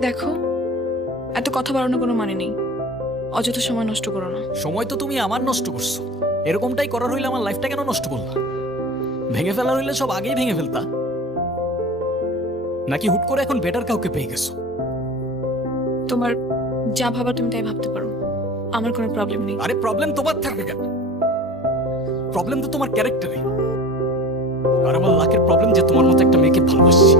দেখো এত কথা বাড়ানোর কোনো মানে নেই। অযথা সময় নষ্ট করো না। সময় তো তুমি আমার নষ্ট করছ। এরকমটাই করার হইলে আমার লাইফটা কেন নষ্ট করলা ভেঙে ফেলার হইলে সব আগেই ভেঙে ফেলতা। নাকি হুট করে এখন বেটার কাউকে পেয়ে গেছো? তোমার যা ভাবা তুমি তাই ভাবতে পারো। আমার কোনো প্রবলেম নেই। আরে প্রবলেম তোমার থাকবে কেন? প্রবলেম তো তোমার ক্যারেক্টারে আর আমার লাকের প্রবলেম যে তোমার মতো একটা মেয়েকে ভালোবাসছি।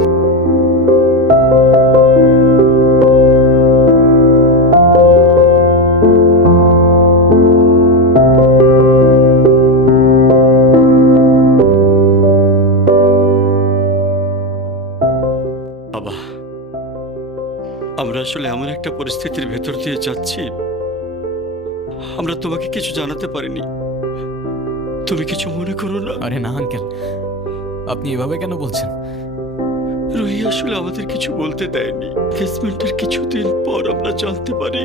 বাবা আমরা আসলে এমন একটা পরিস্থিতির ভেতর দিয়ে যাচ্ছি। আমরা তোমাকে কিছু জানাতে পারিনি। তুমি কিছু মনে করো না? আরে না আঙ্কেল। আপনি এভাবে কেন বলছেন? রুহি আসলে আমাদের কিছু বলতে দেয়নি। এনগেজমেন্টের কিছুদিন পর আমরা জানতে পারি।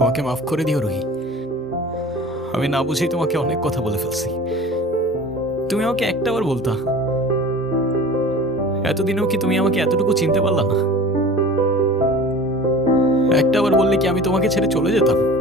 আমাকে মাফ করে দিও রুহি। আমি না বুঝেই তোমাকে অনেক কথা বলে ফেলছি। তুমি আমাকে একটাবার বলতা। এতদিনেও কি তুমি আমাকে এতটুকু চিনতে পারলা না? একটাবার বললে কি আমি তোমাকে ছেড়ে চলে যেতাম?